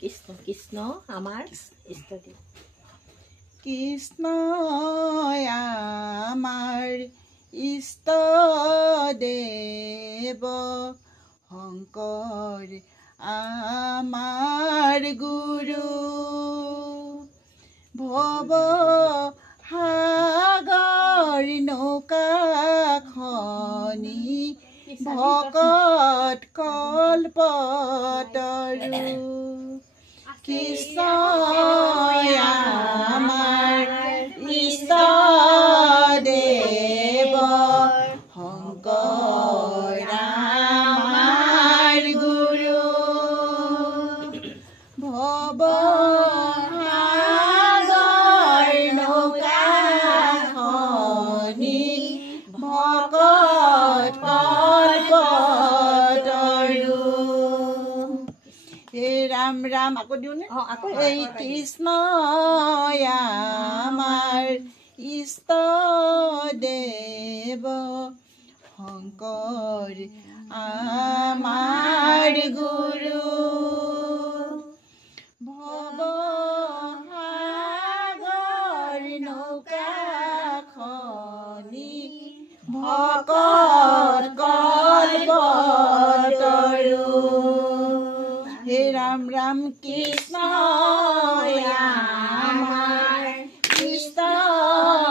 কৃষ্ণ কৃষ্ণ আমাৰ ইষ্টদেৱ। কৃষ্ণ আমাৰ ইষ্টদেৱ, শংকৰ আমাৰ গুৰু, ভৱ সাগৰ নৌকাখনি ভকত কল্পতৰু। কৃষ্ণ আমাৰ ইষ্টদেৱ, শংকৰ আমাৰ গুৰু, ভৱ সাগৰ নৌকাখনি ভকত কল্পতৰু। হে ৰাম ৰাম, আকৌ দিওঁনে? এই কৃষ্ণ আমাৰ ইষ্টদেৱ, শংকৰ আমাৰ গুৰু, ভৱ সাগৰ নৌকাখনি ভকত কল্পতৰু। হে ৰাম ৰাম, কৃষ্ণ আমাৰ ইষ্টদেৱ,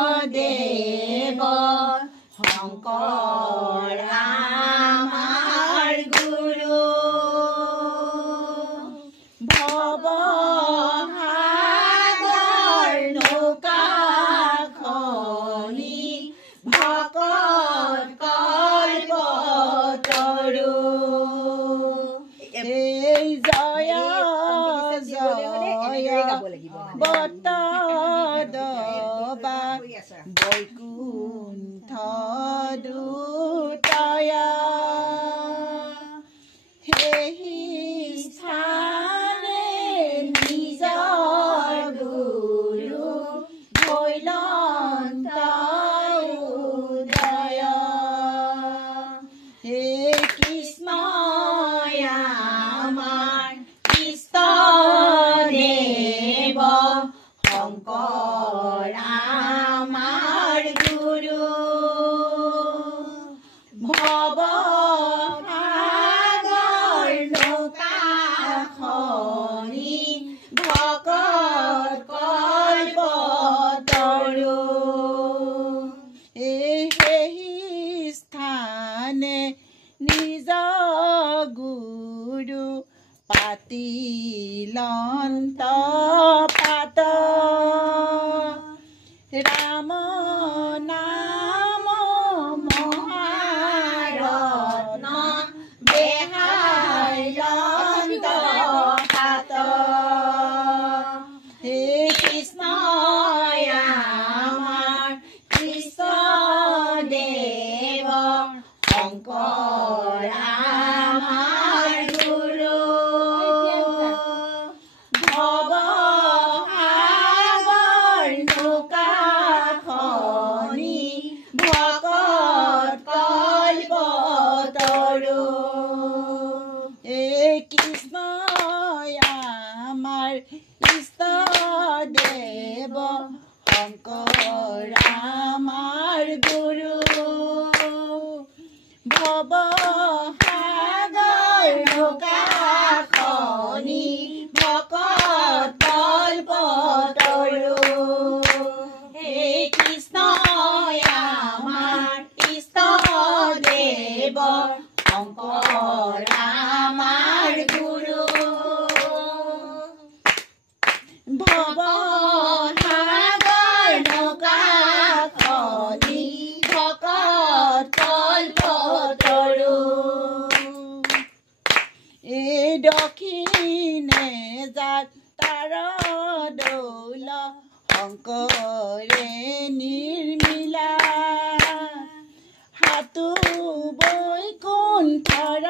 শংকৰ আমাৰ গুৰু, ভৱ সাগৰ নৌকাখনি ভকত কল্পতৰু। এই জয় জয় বটদবা বৈকুণ্ঠ দূতয়া, সেই স্থানে নিজৰ গুৰু ভৈলন্ত উদয়। হে কৃষ্ণ আমাৰ ইষ্টদেৱ, শংকৰ আমাৰ গুৰু, ভৱ সাগৰ নৌকাখনি ভকত কল্পতৰু। সেই স্থানে নিজ গুৰু পাতিলন্ত পাত, ৰাম নাম মহাৰত্ন বেহাইলন্ত হাত। হে কৃষ্ণ আমাৰ ইষ্টদেৱ, শংকৰ আমাৰ গুৰু, ভৱ সাগৰ নৌকাখনি ভকত কল্পতৰু। এই কৃষ্ণ আমাৰ ইষ্টদেৱ, শংকৰ আমাৰ গুৰু, ভৱ সাগৰ নৌকাখনি ভকত কল্পতৰু। হে কৃষ্ণ আমাৰ ইষ্টদেৱ, শংকৰ আমাৰ গুৰু, ভৱ সাগৰ নৌকাখনি ভকত কল্পতৰু। এই দক্ষিণে যাত্ৰাৰ দৌল, শংকৰে নিৰ্মিলা, হাতো বৈকুণ্ঠৰ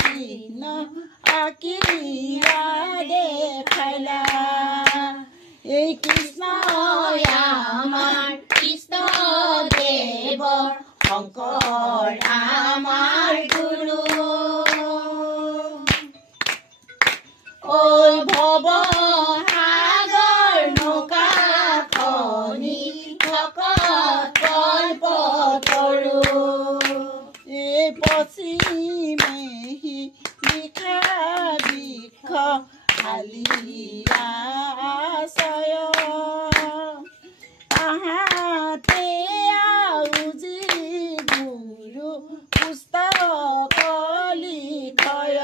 চিহ্ন আঁকিয়া দেখাইলা। এই কৃষ্ণ আমাৰ ইষ্টদেৱ, শংকৰ আমাৰ গুৰু, ঐ ভৱ সাগৰ নৌকাখনি ভকত কল্পতৰু এই পশ্চিমেহি লিখা বৃক্ষ হালিয়া আশ্ৰয় তাহাতে আউজি গুৰু পুস্তক লিখয়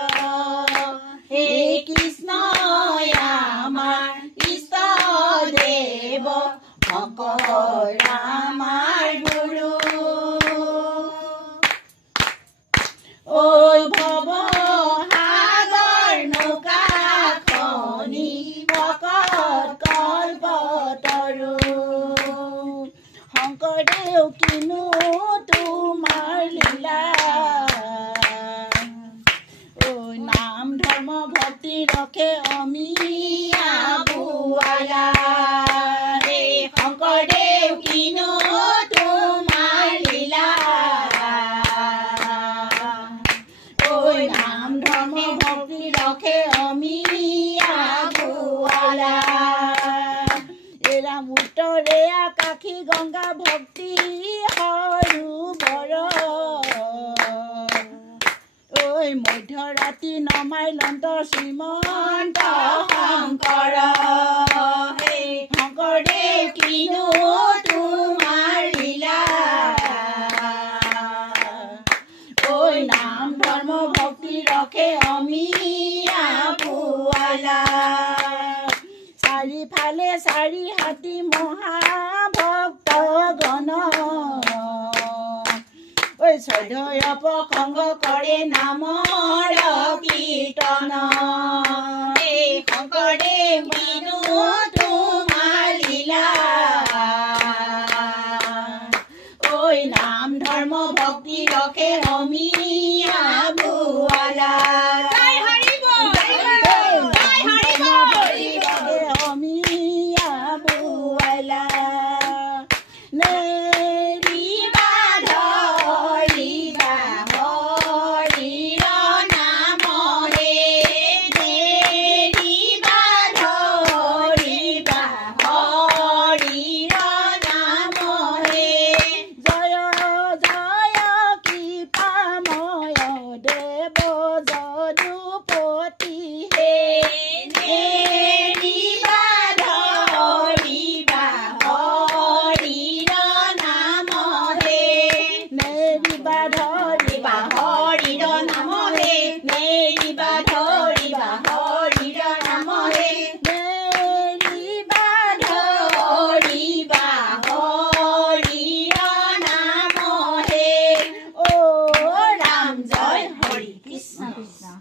হে কৃষ্ণ আমাৰ ইষ্ট দেৱ ভকত আমাৰ গুৰু ঐ ভৱ সাগৰ নৌকাখনি ভকত কল্পতৰু শংকৰদেৱ কিনো তোমাৰ লীলা ঐ নাম ধৰ্ম ভক্তি ৰখে অমিয়া বুৱালা হে শংকৰদেৱ কিনো তোমাৰ লীলা ঐ নাম ধৰ্ম ভক্তি ৰখে অমিয়া বুৱালা এৰা মুতৰে আকাশী গংগা ভক্তি সৰোবৰ ঐ মধ্যৰাতি নমাই লন্ত শ্ৰীমন্ত শংকৰ হে শংকৰদেৱ কিনো তোমাৰ লীলা ঐ নাম ধৰ্ম ভক্তি ৰখে অমিয়া বুৱালা চাৰিফালে চাৰি হাতী মহাভক্ত গণ ঐ শ্ৰদ্ধেয় প্ৰসংগ কৰে নামৰ কীৰ্তন হে শংকৰদেৱ কিনো তোমাৰ লীলা ঐ নাম ধৰ্ম ভক্তি ৰখে অমিয়া বুৱালা অমিয়া বুৱালা নেৰিবা ধৰিবা হৰিৰ নাম হে নেৰিবা ধৰিবা হৰিৰ নাম হে জয় জয় কৃপাময় দেৱ যদুপতি হে নেৰিবা ধৰিবা হৰিৰ নাম হে নেৰিবা ধৰিবা হৰিৰ নাম হে নেৰিবা ধৰিবা হৰিৰ নাম হে নেৰিবা ধৰিবা হৰিৰ নাম হে ও ৰাম জয় হৰি কৃষ্ণ কৃষ্ণ